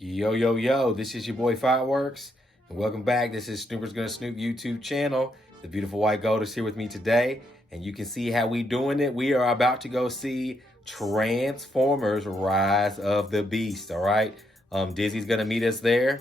Yo, yo, yo, this is your boy Fireworks, and welcome back. This is Snoopers Gonna Snoop YouTube channel. The beautiful white gold is here with me today, and you can see how we doing it. We are about to go see Transformers Rise of the Beast, all right? Dizzy's gonna meet us there.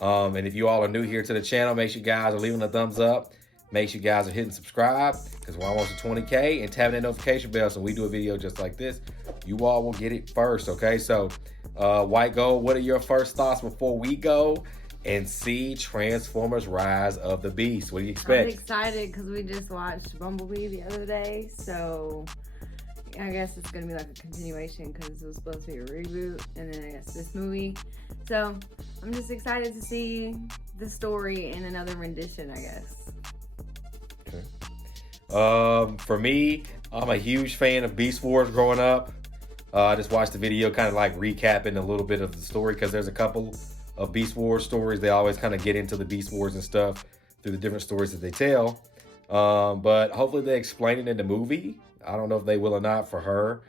And if you all are new here to the channel, make sure you guys are leaving a thumbs up. Make sure you guys are hitting subscribe, because we're almost to 20K, and tapping that notification bell so when we do a video just like this, you all will get it first, okay? So, White Gold, what are your first thoughts before we go and see Transformers Rise of the Beast? What do you expect? I'm excited because we just watched Bumblebee the other day, so I guess it's going to be like a continuation because it was supposed to be a reboot, and then I guess this movie. So I'm just excited to see the story in another rendition, I guess. Okay. For me, I'm a huge fan of Beast Wars growing up. I just watched the video kind of like recapping a little bit of the story because there's a couple of Beast Wars stories. They always kind of get into the Beast Wars and stuff through the different stories that they tell. But hopefully they explain it in the movie. I don't know if they will or not for her.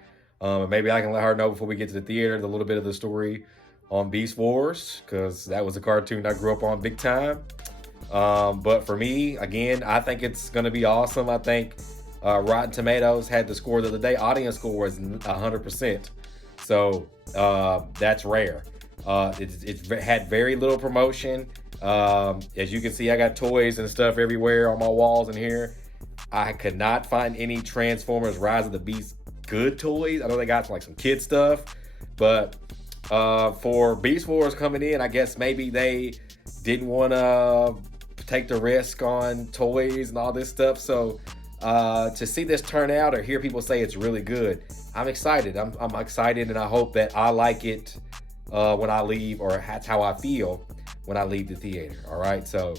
Maybe I can let her know before we get to the theater a little bit of the story on Beast Wars, because that was a cartoon I grew up on big time. But for me, again, I think it's going to be awesome. I think Rotten Tomatoes had the score the other day. Audience score was 100%. So that's rare. It had very little promotion. As you can see, I got toys and stuff everywhere on my walls in here. I could not find any Transformers Rise of the Beast good toys. I know they got like some kid stuff, but for Beast Wars coming in, I guess maybe they didn't want to take the risk on toys and all this stuff. So to see this turn out or hear people say it's really good, I'm excited. I'm excited, and I hope that I like it when I leave, or that's how I feel when I leave the theater. All right, so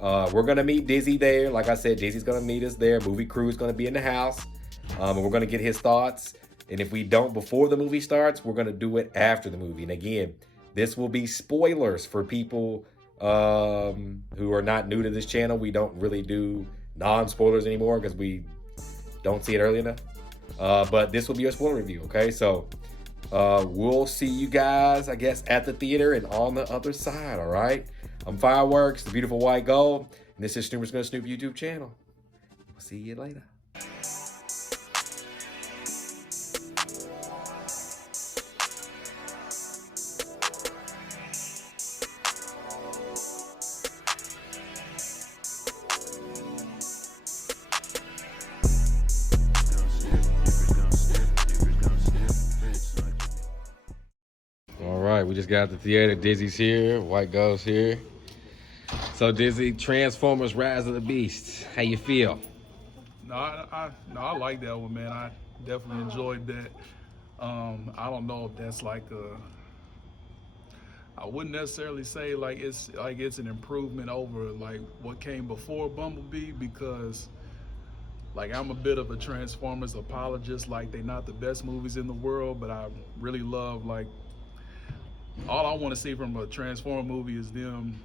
we're gonna meet Dizzy there. Like I said, Dizzy's gonna meet us there. Movie crew is gonna be in the house, and we're gonna get his thoughts. And if we don't before the movie starts, we're gonna do it after the movie. And again, this will be spoilers for people who are not new to this channel. We don't really do non-spoilers anymore because we don't see it early enough. But this will be a spoiler review, okay? So we'll see you guys, I guess, at the theater and on the other side, all right? I'm Fireworks, the beautiful white gold, and this is Snoopers Gonna Snoop YouTube channel. We'll see you later. All right, we just got out the theater. Dizzy's here, White Gold's here. So Dizzy, Transformers Rise of the Beast, how you feel? No, I like that one, man. I definitely enjoyed that. I don't know if that's like I wouldn't necessarily say like it's an improvement over like what came before Bumblebee, because like I'm a bit of a Transformers apologist. Like, they're not the best movies in the world, but I really love, like, all I want to see from a Transformer movie is them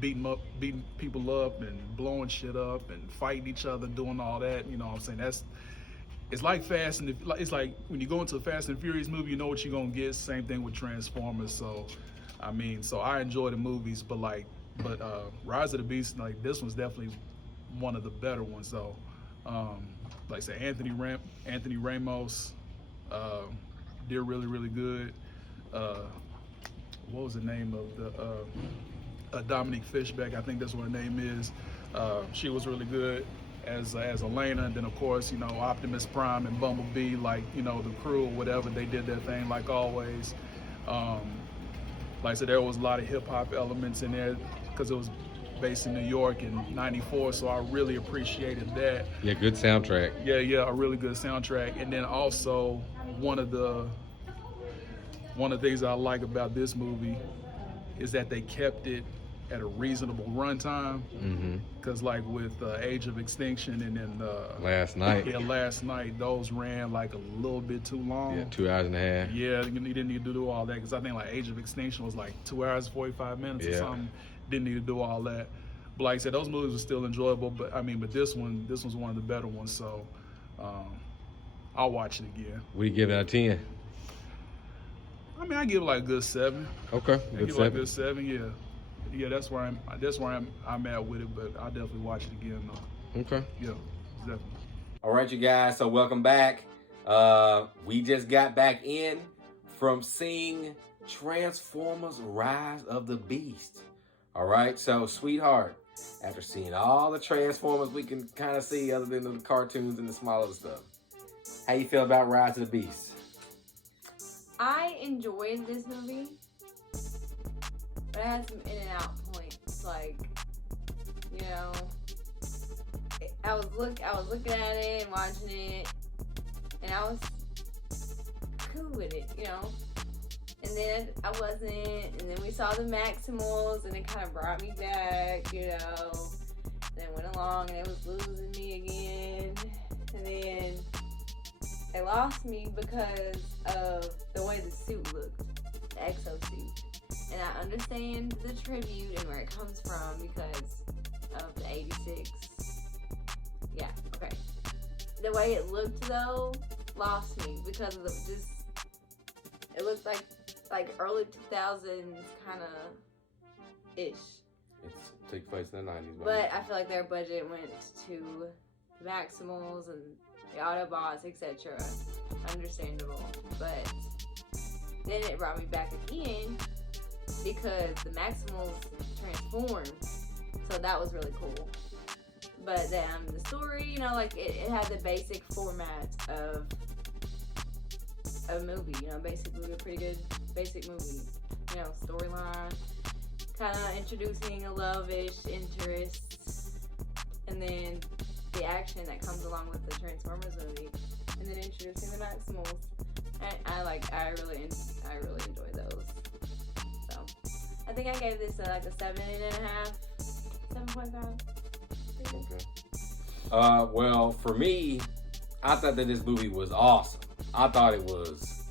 beating people up and blowing shit up and fighting each other, doing all that. You know what I'm saying? It's like it's like when you go into a Fast and Furious movie, you know what you're gonna get. Same thing with Transformers. So I mean, so I enjoy the movies, but Rise of the Beast, like, this one's definitely one of the better ones. So like I said, Anthony Ramos did really good. What was the name of the Dominique Fishback? I think that's what her name is. She was really good as Elena, and then of course, you know, Optimus Prime and Bumblebee, like, you know, the crew or whatever, they did their thing like always. Like I said, there was a lot of hip hop elements in there because it was based in New York in '94, so I really appreciated that. Yeah, good soundtrack. Yeah, a really good soundtrack. And then also one of the things I like about this movie is that they kept it at a reasonable runtime. Because like with Age of Extinction and then Last Night. Yeah, Last Night, those ran like a little bit too long. Yeah, 2 hours and a half. Yeah, you didn't need to do all that, because I think like Age of Extinction was like 2 hours 45 minutes or something. Didn't need to do all that. But like I said, those movies were still enjoyable. But this one's one of the better ones. So I'll watch it again. What do you give it out of 10? I mean, I give it like a good 7. Okay, I give it like a good 7. Yeah. That's where I'm at with it. But I definitely watch it again though. Okay. Yeah, definitely. All right, you guys. So welcome back. We just got back in from seeing Transformers: Rise of the Beast. All right. So, sweetheart, after seeing all the Transformers we can kind of see, other than the cartoons and the small other stuff, how you feel about Rise of the Beast? I enjoyed this movie, but it had some in and out points. Like, you know, I was looking at it and watching it, and I was cool with it, you know. And then I wasn't, and then we saw the Maximals, and it kind of brought me back, you know. Then it went along, and it was losing me again, and then it lost me because of the way the suit looked, the exosuit. And I understand the tribute and where it comes from because of the 86. Yeah, okay. The way it looked though lost me because of it looked like early 2000s kind of ish. It took place in the 90s. But I feel like their budget went to the Maximals and the Autobots, etc. Understandable. But then it brought me back again because the Maximals transformed. So that was really cool. But then the story, you know, like it had the basic format of a movie, you know, basic movie, a pretty good basic movie. You know, storyline, kind of introducing a love-ish interest, and then the action that comes along with the Transformers movie, and then introducing the Maximals. I really enjoy those. So I think I gave this like a 7.5, 7.5. Okay. Well, for me, I thought that this movie was awesome. I thought it was,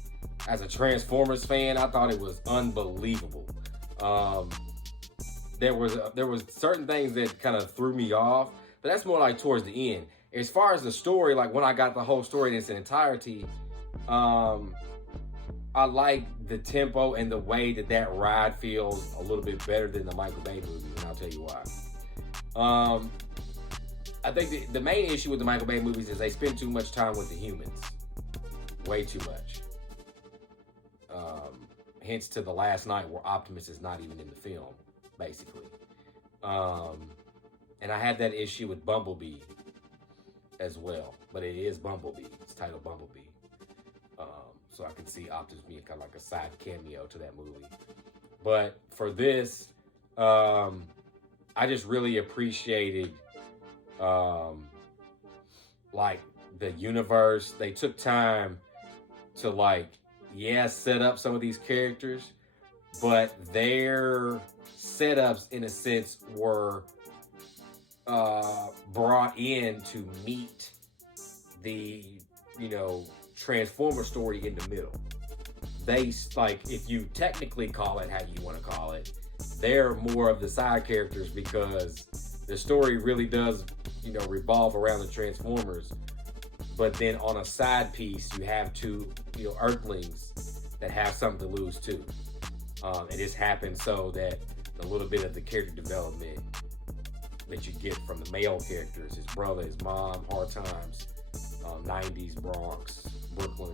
as a Transformers fan, I thought it was unbelievable. There was certain things that kind of threw me off, but that's more like towards the end. As far as the story, like when I got the whole story in its entirety, I like the tempo and the way that ride feels a little bit better than the Michael Bay movie, and I'll tell you why. I think the main issue with the Michael Bay movies is they spend too much time with the humans. Way too much. Hence to The Last Night, where Optimus is not even in the film, basically. And I had that issue with Bumblebee as well. But it is Bumblebee. It's titled Bumblebee. So I can see Optimus being kind of like a side cameo to that movie. But for this, I just really appreciated like the universe. They took time to set up some of these characters, but their setups in a sense were brought in to meet the Transformer story in the middle. They, if you technically call it how you want to call it, they're more of the side characters because the story really does revolve around the Transformers. But then on a side piece, you have two Earthlings that have something to lose too. And this happens so that a little bit of the character development that you get from the male characters, his brother, his mom, hard times, 90s Bronx, Brooklyn.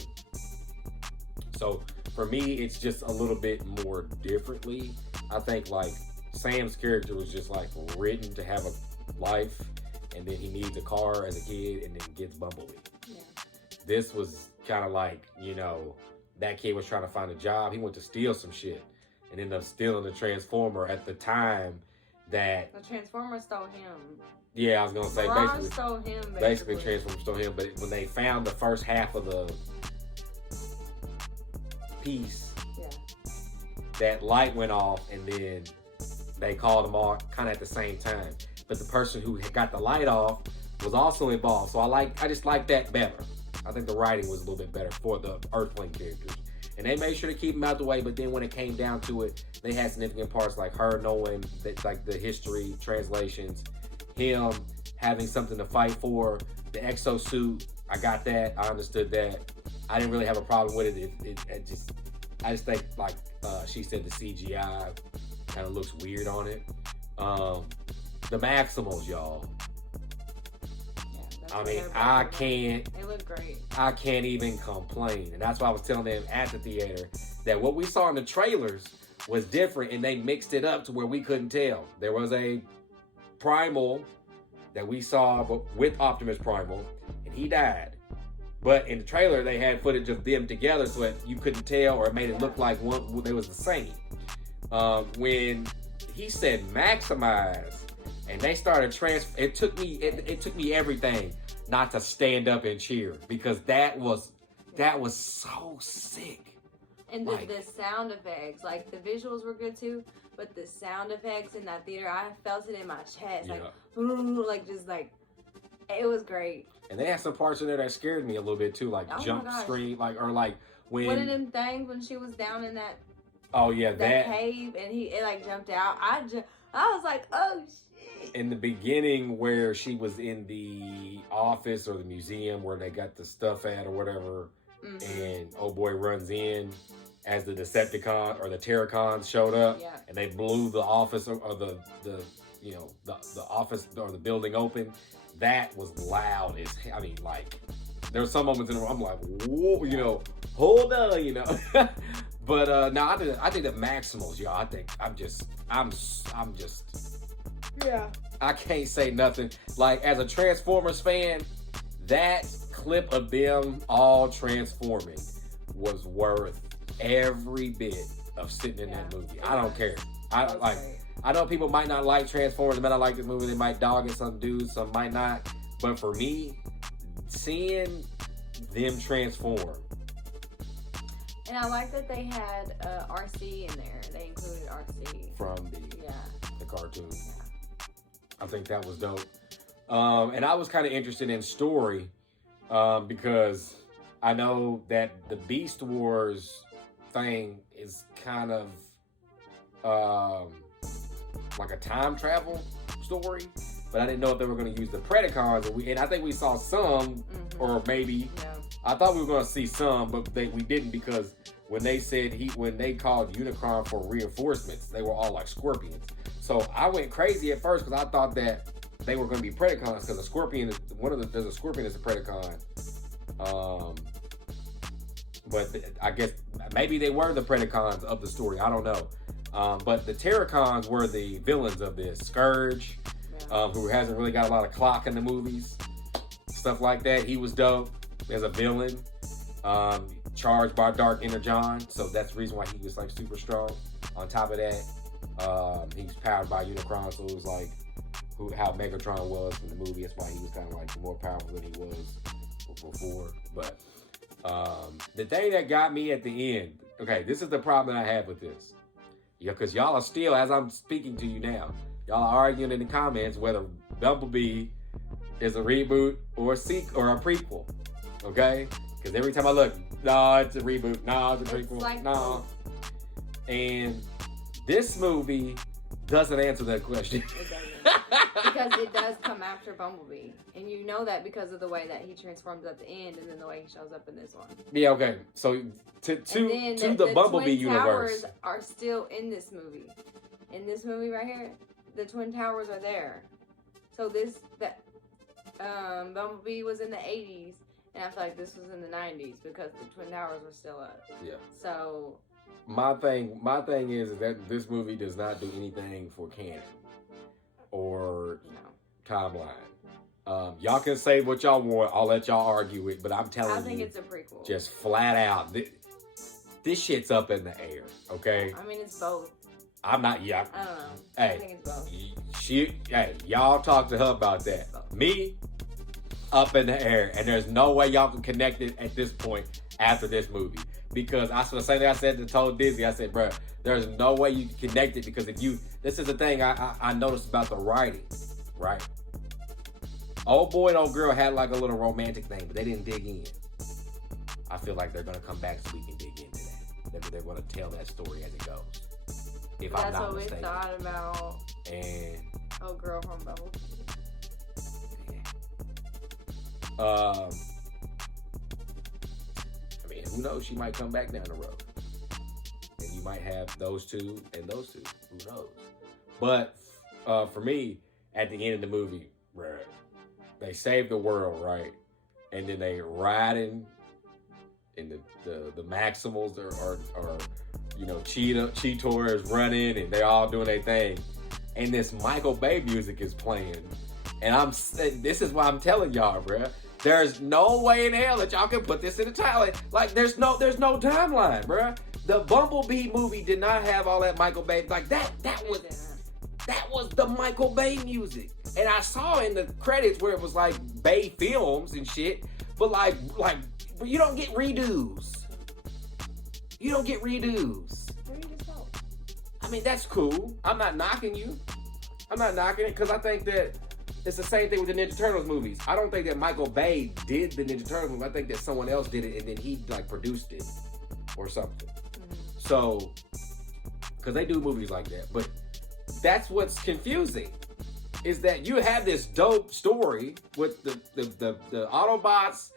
So for me, it's just a little bit more differently. I think Sam's character was just written to have a life, and then he needs a car as a kid, and then gets Bumblebee. Yeah. This was kind of that kid was trying to find a job. He went to steal some shit and ended up stealing the Transformer at the time that the Transformer stole him. Yeah, I was gonna say Mirage stole him. Basically, Transformer stole him. But when they found the first half of the piece, that light went off, and then they called them all kind of at the same time. But the person who got the light off was also involved. So I just like that better. I think the writing was a little bit better for the Earthling characters. And they made sure to keep them out the way, but then when it came down to it, they had significant parts like her knowing that, the history, translations, him having something to fight for, the exosuit. I got that. I understood that. I didn't really have a problem with it. I just think, like she said, the CGI kind of looks weird on it. The Maximals, y'all. Yeah, I mean, I can't. They look great. I can't even complain, and that's why I was telling them at the theater that what we saw in the trailers was different, and they mixed it up to where we couldn't tell. There was a Primal that we saw with Optimus Primal, and he died. But in the trailer, they had footage of them together, so that you couldn't tell, or it made it look like they was the same. When he said maximize, and they started it took me everything not to stand up and cheer, because that was so sick. And the sound effects, like the visuals were good too, but the sound effects in that theater, I felt it in my chest, like it was great. And they had some parts in there that scared me a little bit too, like jump screen, like when one of them things when she was down in that that cave and it like jumped out. I was like, oh shit. In the beginning, where she was in the office or the museum where they got the stuff at or whatever, and old boy runs in as the Decepticon or the Terracons showed up, and they blew the office or the office or the building open. That was loud as I mean, like there were some moments in there I'm like, whoa, hold on, But no, I think the Maximals, y'all. I think I'm just I can't say nothing. Like, as a Transformers fan, that clip of them all transforming was worth every bit of sitting in that movie. I don't care. I know people might not like Transformers, they might not like this movie, they might dog it, some do, some might not. But for me, seeing them transform. And I like that they had RC in there. They included RC. From the cartoon. Yeah. I think that was dope. And I was kind of interested in story because I know that the Beast Wars thing is kind of like a time travel story, but I didn't know if they were going to use the Predacons, and I think we saw some, or maybe I thought we were going to see some, but we didn't, because when they said when they called UNICRON for reinforcements, they were all like scorpions. So I went crazy at first because I thought that they were going to be Predacons, because a scorpion is there's a scorpion that's a Predacon. But I guess maybe they were the Predacons of the story. I don't know. But the Terracons were the villains of this. Scourge, who hasn't really got a lot of clock in the movies, stuff like that. He was dope as a villain, charged by Dark Energon, so that's the reason why he was like super strong. On top of that, he's powered by UNICRON, so it was like how Megatron was in the movie. That's why he was kind of like more powerful than he was before. But the thing that got me at the end, okay, this is the problem that I have with this. Yeah, because y'all are still, as I'm speaking to you now, y'all are arguing in the comments whether Bumblebee is a reboot or a prequel. Okay? Because every time I look, no, it's a reboot. No, it's a prequel. Like no. And this movie doesn't answer that question. It doesn't. Because it does come after Bumblebee. And you know that because of the way that he transforms at the end and then the way he shows up in this one. Yeah, okay. So to the Bumblebee universe. The Twin Towers are still in this movie. In this movie right here, the Twin Towers are there. So Bumblebee was in the 80s, and I feel like this was in the 90s because the Twin Towers were still up. Yeah. So my thing is that this movie does not do anything for canon or timeline. Y'all can say what y'all want. I'll let y'all argue it, but I'm telling you, I think it's a prequel. Just flat out, this shit's up in the air. Okay. I mean, it's both. I'm not. Yeah. I don't know. Hey, I think it's both. Hey, y'all talk to her about that. Me, up in the air, and there's no way y'all can connect it at this point after this movie, because I the same thing I said to told Dizzy. I said, bro, there's no way you can connect it, because this is the thing I noticed about the writing, right? Old boy and old girl had like a little romantic thing, but they didn't dig in. I feel like they're gonna come back so we can dig into that. They're gonna tell that story as it goes. If I'm not mistaken. That's what we thought about. And old girl from Bumblebee. I mean, who knows? She might come back down the road. might have those two and those two. Who knows? But for me, at the end of the movie, right, they save the world, right? And then they riding in the Maximals or Cheetor is running and they're all doing their thing. And this Michael Bay music is playing. And this is why I'm telling y'all, bruh. There's no way in hell that y'all can put this in the timeline. Like, there's no timeline, bruh. The Bumblebee movie did not have all that Michael Bay. Like, that was the Michael Bay music. And I saw in the credits where it was like Bay Films and shit. But like you don't get redos. You don't get redos. I mean, that's cool. I'm not knocking you. I'm not knocking it because I think that it's the same thing with the Ninja Turtles movies. I don't think that Michael Bay did the Ninja Turtles movie. I think that someone else did it and then he like produced it or something. So, because they do movies like that. But that's what's confusing is that you have this dope story with the Autobots,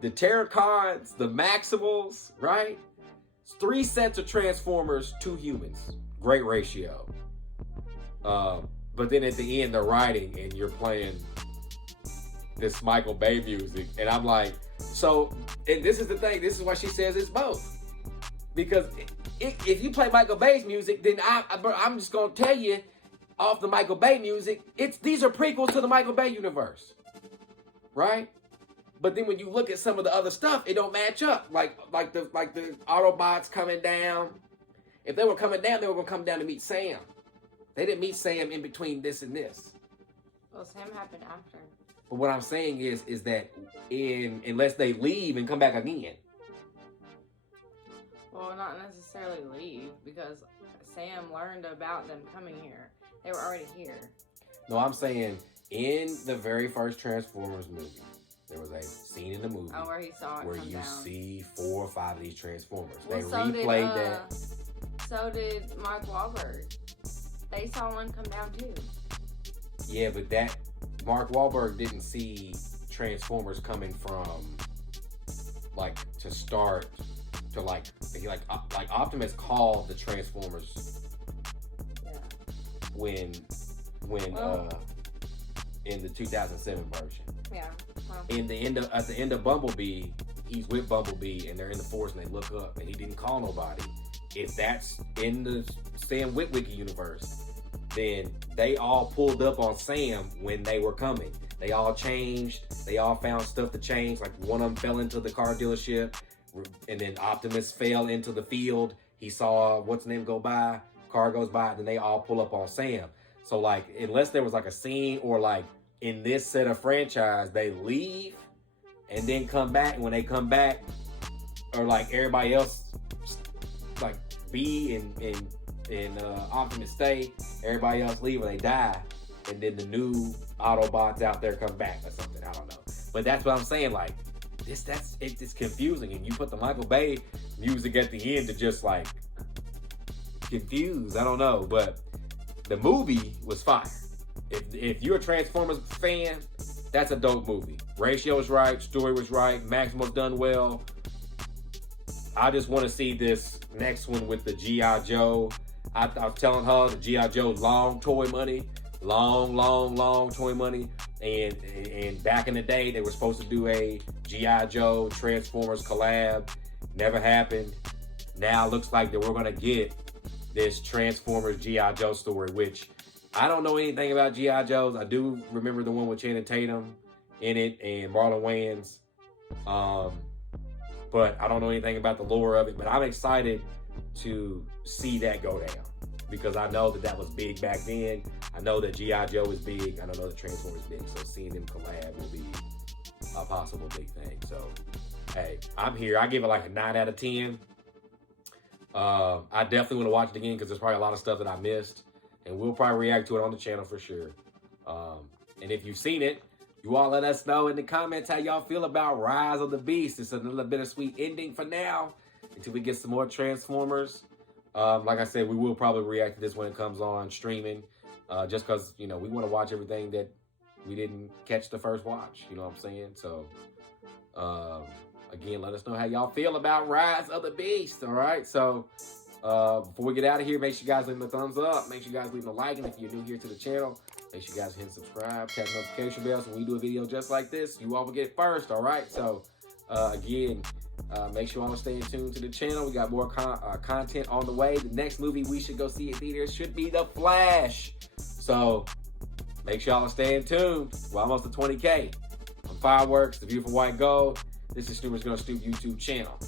the Terracons, the Maximals, right? It's 3 sets of Transformers, 2 humans. Great ratio. But then at the end, they're riding and you're playing this Michael Bay music. And I'm like, and this is the thing. This is why she says it's both. Because if you play Michael Bay's music, then I'm just going to tell you off the Michael Bay music, these are prequels to the Michael Bay universe. Right? But then when you look at some of the other stuff, it don't match up. Like the Autobots coming down. If they were coming down, they were going to come down to meet Sam. They didn't meet Sam in between this and this. Well, Sam happened after. But what I'm saying is that unless they leave and come back again. Well, not necessarily leave, because Sam learned about them coming here. They were already here. No, I'm saying in the very first Transformers movie, there was a scene in the movie where he saw it where come you down. see 4 or 5 of these Transformers. Well, they replayed that. So did Mark Wahlberg. They saw one come down too. Yeah, but that Mark Wahlberg didn't see Transformers coming from to start to like Optimus called the Transformers. Yeah. When in the 2007 version. Yeah. Well. At the end of Bumblebee, he's with Bumblebee and they're in the forest and they look up and he didn't call nobody. If that's in the Sam Witwicky universe, then they all pulled up on Sam when they were coming. They all changed. They all found stuff to change. Like one of them fell into the car dealership and then Optimus fell into the field. He saw what's the name go by, car goes by, then they all pull up on Sam. So like, unless there was like a scene or like in this set of franchise, they leave and then come back. And when they come back, or like everybody else, like B and Optimus stay, everybody else leave or they die, and then the new Autobots out there come back or something. I don't know, but that's what I'm saying. Like it's confusing, and you put the Michael Bay music at the end to just like confuse. I don't know, but the movie was fire. If you're a Transformers fan, that's a dope movie. Ratio was right, story was right, Maximal's done well. I just want to see this next one with the G.I. Joe. I was telling her the G.I. Joe long toy money. And back in the day, they were supposed to do a G.I. Joe Transformers collab. Never happened. Now it looks like that we're going to get this Transformers G.I. Joe story, which I don't know anything about G.I. Joes. I do remember the one with Channing Tatum in it and Marlon Wayans. But I don't know anything about the lore of it. But I'm excited to see that go down because I know that was big back then. I know that G.I. Joe is big. I know that Transformers is big. So seeing them collab will be a possible big thing. So, hey, I'm here. I give it like a 9 out of 10. I definitely want to watch it again because there's probably a lot of stuff that I missed. And we'll probably react to it on the channel for sure. And if you've seen it, you all let us know in the comments how y'all feel about Rise of the Beast. It's a little bittersweet ending for now until we get some more Transformers. Like I said, we will probably react to this when it comes on streaming. Just because, we want to watch everything that we didn't catch the first watch. You know what I'm saying? So, again, let us know how y'all feel about Rise of the Beast. All right? So, Before we get out of here, make sure you guys leave a thumbs up. Make sure you guys leave a like. And if you're new here to the channel, make sure you guys hit subscribe, tap the notification bell. So when we do a video just like this, you all will get it first, all right? So, again, make sure you all stay tuned to the channel. We got more content on the way. The next movie we should go see at theaters should be The Flash. So, make sure y'all are staying tuned. We're almost to 20K. On Fireworks, The Beautiful White Gold. This is Snoopers Gonna Stoop YouTube channel.